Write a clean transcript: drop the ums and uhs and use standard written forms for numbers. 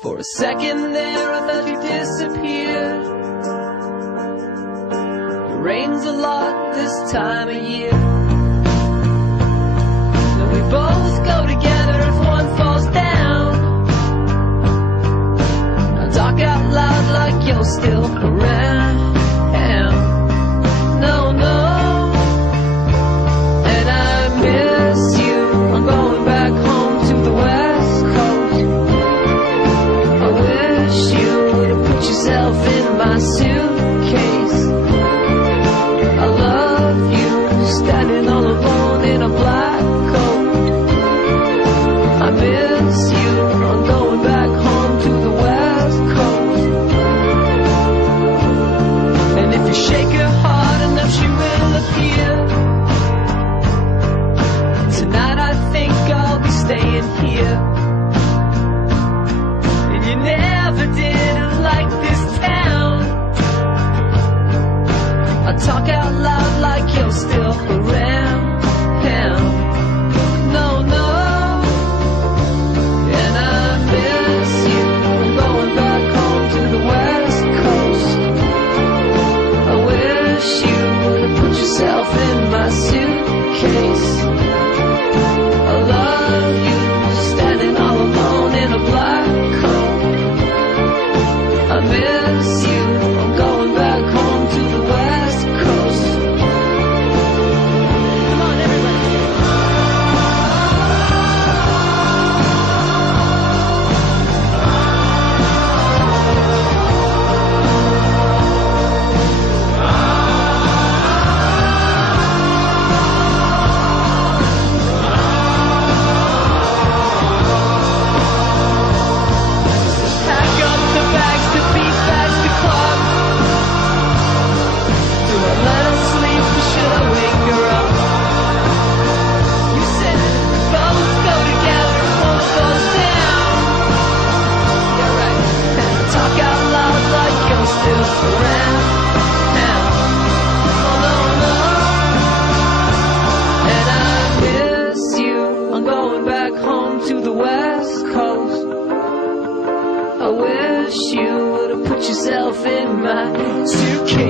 For a second there I thought you disappeared. It rains a lot this time of year, and we both go together if one falls down. I talk out loud like you're still around. No, no. And I miss you. I'm going back home to the West Coast. I wish you would have put yourself in my suitcase. I love you, standing all alone in a black coat. I miss you. I'm going back home to the West Coast. And if you shake her hard enough, she will appear. Tonight I think I'll be staying here. And you never did like this town. I talk out loud like you're still around. No, no. And I miss you. I'm going back home to the West Coast. I wish you would have put yourself in my suitcase. I love you, standing all alone in a black coat. I miss you. I'm going back home to the West Coast. Come on, everybody. Pack up the bags to beat back the club. Do I let her sleep or should I wake her up? You said both go together if one falls down. Yeah, right. And I talk out loud like you're still around. Oh, no, no. And I miss you. I'm going back home to the West Coast. I wish you would have put yourself in my suitcase.